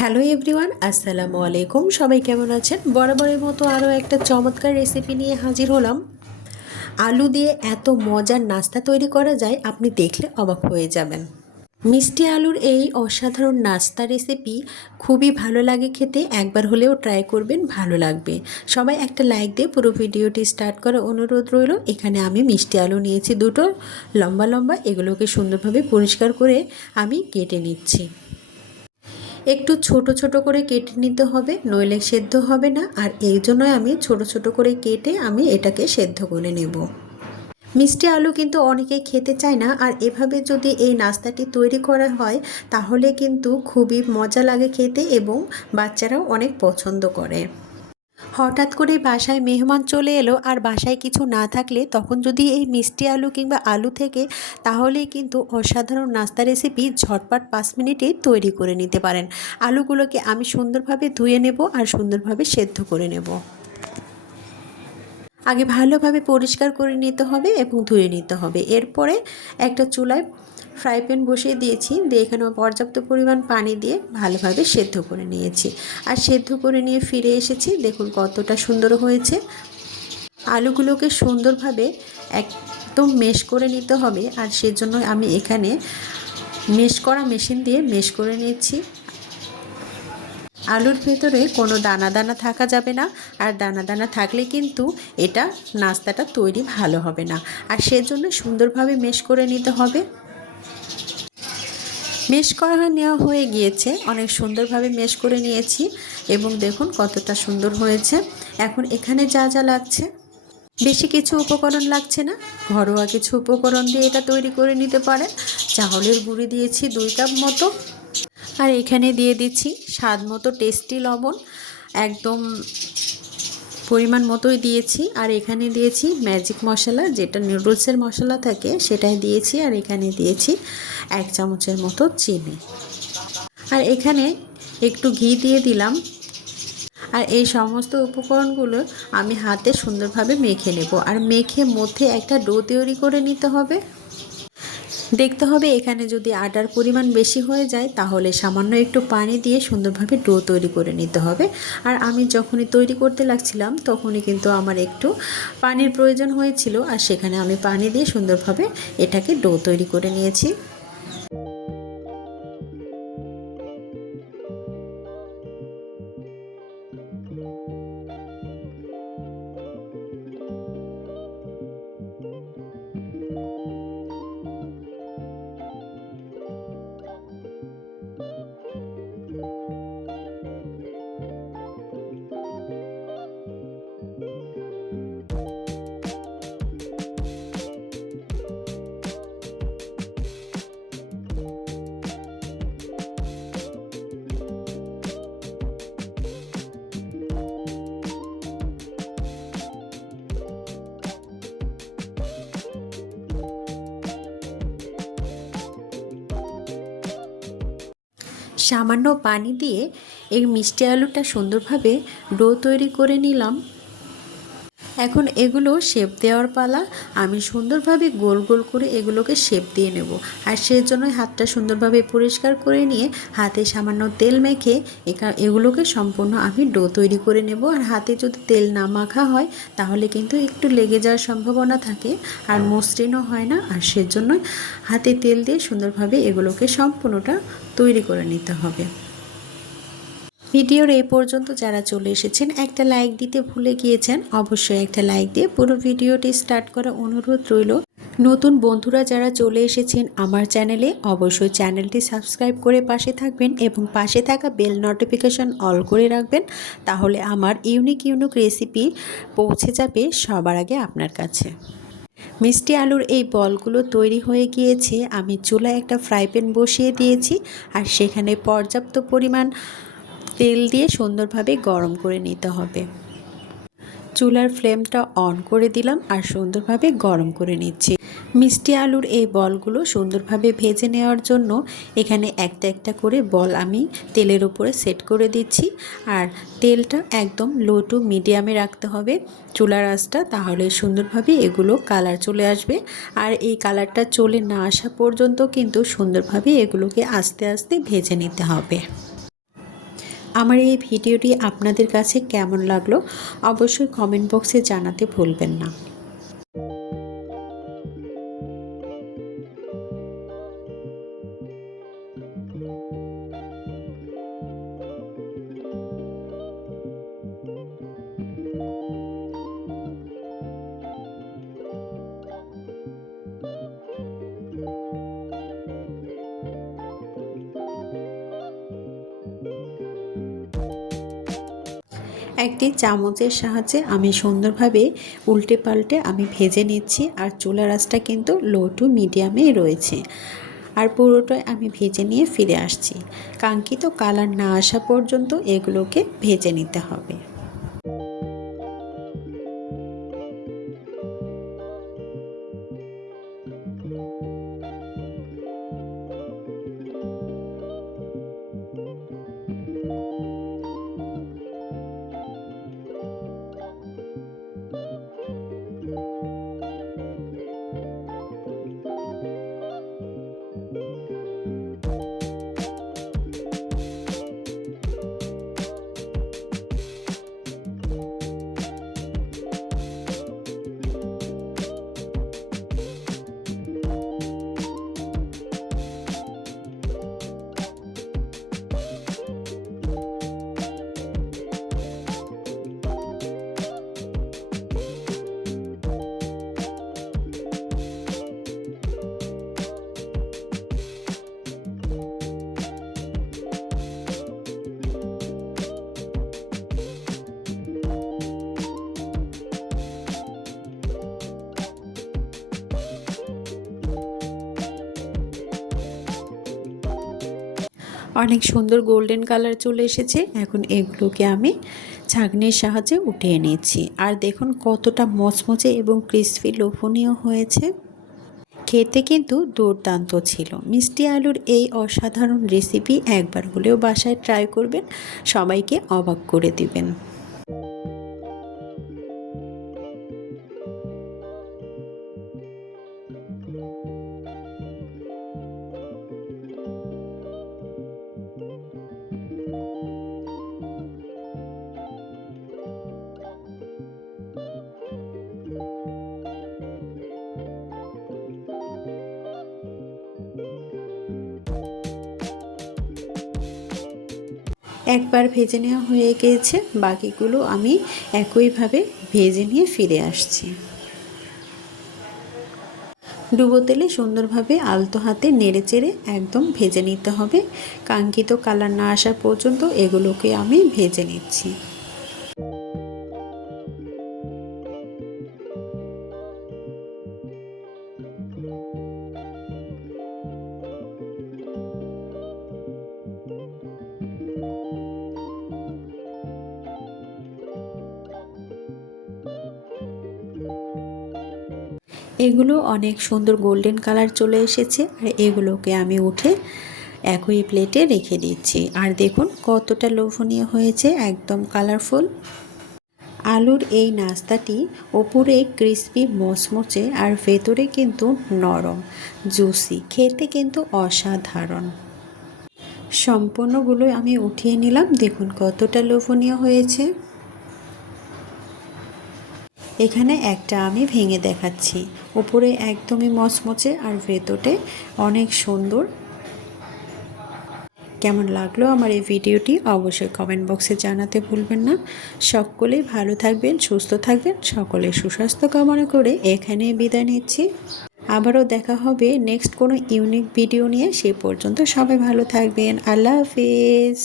Hello everyone, আসসালামু আলাইকুম। সবাই কেমন আছেন? বরাবরের মতো আরও একটা চমৎকার রেসিপি নিয়ে হাজির হলাম। আলু দিয়ে এত মজার নাস্তা তৈরি করা যায়, আপনি দেখলে অবাক হয়ে যাবেন। মিষ্টি আলুর এই অসাধারণ নাস্তা রেসিপি খুবই ভালো লাগে খেতে। একবার হলেও ট্রাই করবেন, ভালো লাগবে। সবাই একটা লাইক দিয়ে পুরো ভিডিওটি স্টার্ট করার অনুরোধ রইল। এখানে আমি মিষ্টি আলু নিয়েছি দুটো, লম্বা লম্বা। এগুলোকে সুন্দরভাবে পরিষ্কার করে আমি কেটে নিচ্ছি। একটু ছোট ছোট করে কেটে নিতে হবে, নইলে সেদ্ধ হবে না। আর এই জন্যই আমি ছোট ছোট করে কেটে আমি এটাকে সেদ্ধ করে নেব। মিষ্টি আলু কিন্তু অনেকেই খেতে চায় না, আর এভাবে যদি এই নাস্তাটি তৈরি করা হয় তাহলে কিন্তু খুবই মজা লাগে খেতে, এবং বাচ্চারাও অনেক পছন্দ করে। হঠাৎ করে বাসায় মেহমান চলে এলো আর বাসায় কিছু না থাকলে তখন যদি এই মিষ্টি আলু কিংবা আলু থেকে, তাহলেই কিন্তু অসাধারণ নাস্তা রেসিপি ঝটপট 5 মিনিটেই তৈরি করে নিতে পারেন। আলুগুলোকে আমি সুন্দরভাবে ধুয়ে নেব আর সুন্দরভাবে সেদ্ধ করে নেব। আগে ভালোভাবে পরিষ্কার করে নিতে হবে এবং ধুয়ে নিতে হবে। এরপরে একটা চুলায় ফ্রাই প্যান বসিয়ে দিয়েছি, দিয়ে এখানে পর্যাপ্ত পরিমাণ পানি দিয়ে ভালোভাবে সেদ্ধ করে নিয়েছি। আর সেদ্ধ করে নিয়ে ফিরে এসেছি, দেখুন কতটা সুন্দর হয়েছে। আলুগুলোকে সুন্দরভাবে একদম মেশ করে নিতে হবে, আর সেজন্য আমি এখানে মেশ করা মেশিন দিয়ে মেশ করে নিচ্ছি। আলুর ভেতরে কোনো দানা দানা থাকা যাবে না, আর দানা দানা থাকলে কিন্তু এটা নাস্তাটা তৈরি ভালো হবে না। আর সেজন্য সুন্দরভাবে মেশ করে নিতে হবে। মেশ করা নেওয়া হয়ে গিয়েছে, অনেক সুন্দরভাবে মেশ করে নিয়েছি, এবং দেখুন কতটা সুন্দর হয়েছে। এখন এখানে যা যা লাগছে, বেশি কিছু উপকরণ লাগছে না, ঘরোয়া কিছু উপকরণ দিয়ে এটা তৈরি করে নিতে পারেন। চাউলের গুঁড়ি দিয়েছি 2 কাপ মতো, আর এখানে দিয়ে দিচ্ছি স্বাদ মতো টেস্টি লবণ, একদম পরিমাণ মতোই দিয়েছি। আর এখানে দিয়েছি ম্যাজিক মশলা, যেটা নুডলসের মশলা থাকে সেটাই দিয়েছি। আর এখানে দিয়েছি 1 চামচের মতো চিনি, আর এখানে একটু ঘি দিয়ে দিলাম। আর এই সমস্ত উপকরণগুলো আমি হাতে সুন্দরভাবে মেখে নেব, আর মেখে মধ্যে একটা ডো তৈরি করে নিতে হবে। দেখতে হবে এখানে যদি আটার পরিমাণ বেশি হয়ে যায় তাহলে সামান্য একটু পানি দিয়ে সুন্দরভাবে ডো তৈরি করে নিতে হবে। আর আমি যখনই তৈরি করতে লাগছিলাম তখনই কিন্তু আমার একটু পানির প্রয়োজন হয়েছিল, আর সেখানে আমি পানি দিয়ে সুন্দরভাবে এটাকে ডো তৈরি করে নিয়েছি। সামান্য পানি দিয়ে এই মিষ্টি আলুটা সুন্দরভাবে ডো তৈরি করে নিলাম। এখন এগুলো শেপ দেওয়ার পালা। আমি সুন্দরভাবে গোল গোল করে এগুলোকে শেপ দিয়ে নেব, আর সেজন্য হাতটা সুন্দরভাবে পরিষ্কার করে নিয়ে হাতে সামান্য তেল মেখে এগুলোকে সম্পূর্ণ আমি ডো তৈরি করে নেব। আর হাতে যদি তেল না মাখা হয় তাহলে কিন্তু একটু লেগে যাওয়ার সম্ভাবনা থাকে, আর মসৃণও হয় না। আর সেজন্য হাতে তেল দিয়ে সুন্দরভাবে এগুলোকে সম্পূর্ণটা তৈরি করে নিতে হবে। ভিডিওর এই পর্যন্ত যারা চলে এসেছেন, একটা লাইক দিতে ভুলে গিয়েছেন, অবশ্যই একটা লাইক দিয়ে পুরো ভিডিওটি স্টার্ট করার অনুরোধ রইল। নতুন বন্ধুরা যারা চলে এসেছেন আমার চ্যানেলে, অবশ্যই চ্যানেলটি সাবস্ক্রাইব করে পাশে থাকবেন, এবং পাশে থাকা বেল নোটিফিকেশন অল করে রাখবেন। তাহলে আমার ইউনিক রেসিপি পৌঁছে যাবে সবার আগে আপনার কাছে। মিষ্টি আলুর এই বলগুলো তৈরি হয়ে গিয়েছে। আমি চুলায় একটা ফ্রাই প্যান বসিয়ে দিয়েছি, আর সেখানে পর্যাপ্ত পরিমাণ তেল দিয়ে সুন্দরভাবে গরম করে নিতে হবে। চুলার ফ্লেমটা অন করে দিলাম, আর সুন্দরভাবে গরম করে নিচ্ছি। মিষ্টি আলুর এই বলগুলো সুন্দরভাবে ভেজে নেওয়ার জন্য এখানে একটা একটা করে বল আমি তেলের উপরে সেট করে দিচ্ছি। আর তেলটা একদম লো টু মিডিয়ামে রাখতে হবে চুলার আঁচটা, তাহলে সুন্দরভাবে এগুলো কালার চলে আসবে। আর এই কালারটা চলে না আসা পর্যন্ত কিন্তু সুন্দরভাবে এগুলোকে আস্তে আস্তে ভেজে নিতে হবে। আমার এই ভিডিওটি আপনাদের কাছে কেমন লাগলো অবশ্যই কমেন্ট বক্সে জানাতে ভুলবেন না। একটি চামচের সাহায্যে আমি সুন্দরভাবে উল্টে পাল্টে আমি ভেজে নিচ্ছি, আর চুলার আঁচটা কিন্তু লো টু মিডিয়ামেই রয়েছে। আর পুরোটাই আমি ভেজে নিয়ে ফিরে আসছি। কাঙ্ক্ষিত কালার না আসা পর্যন্ত এগুলোকে ভেজে নিতে হবে। অনেক সুন্দর গোল্ডেন কালার চলে এসেছে। এখন এগুলোকে আমি ছাঁকনির সাহায্যে উঠিয়ে নিচ্ছি। আর দেখুন কতটা মচমচে এবং ক্রিসপি লোভনীয় হয়েছে। খেতে কিন্তু দুর্দান্ত ছিল। মিষ্টি আলুর এই অসাধারণ রেসিপি একবার হলেও বাসায় ট্রাই করবেন, সবাইকে অবাক করে দিবেন। একবার ভেজে নেওয়া হয়ে গিয়েছে, বাকিগুলো আমি একইভাবে ভেজে নিয়ে ফিরে আসছি। ডুবো তেলে সুন্দরভাবে আলতো হাতে নেড়ে চেড়ে একদম ভেজে নিতে হবে। কাঙ্ক্ষিত কালার না আসা পর্যন্ত এগুলোকে আমি ভেজে নিচ্ছি। এগুলো অনেক সুন্দর গোল্ডেন কালার চলে এসেছে, আর এগুলোকে আমি উঠে একই প্লেটে রেখে দিচ্ছি। আর দেখুন কতটা লোভনীয় হয়েছে, একদম কালারফুল। আলুর এই নাস্তাটি ওপরে ক্রিসপি মচমচে আর ভেতরে কিন্তু নরম জুসি, খেতে কিন্তু অসাধারণ। সম্পূর্ণগুলো আমি উঠিয়ে নিলাম। দেখুন কতটা লোভনীয় হয়েছে। এখানে একটা আমি ভেঙে দেখাচ্ছি। উপরে একদমই মচমচে আর ভেতরে অনেক সুন্দর। কেমন লাগলো আমার এই ভিডিওটি অবশ্যই কমেন্ট বক্সে জানাতে ভুলবেন না। সকলেই ভালো থাকবেন, সুস্থ থাকবেন, সকলের সুস্বাস্থ্য কামনা করে এখানে বিদায় নিচ্ছি। আবারও দেখা হবে নেক্সট কোনো ইউনিক ভিডিও নিয়ে। সে পর্যন্ত সবাই ভালো থাকবেন। আল্লাহ হাফিজ।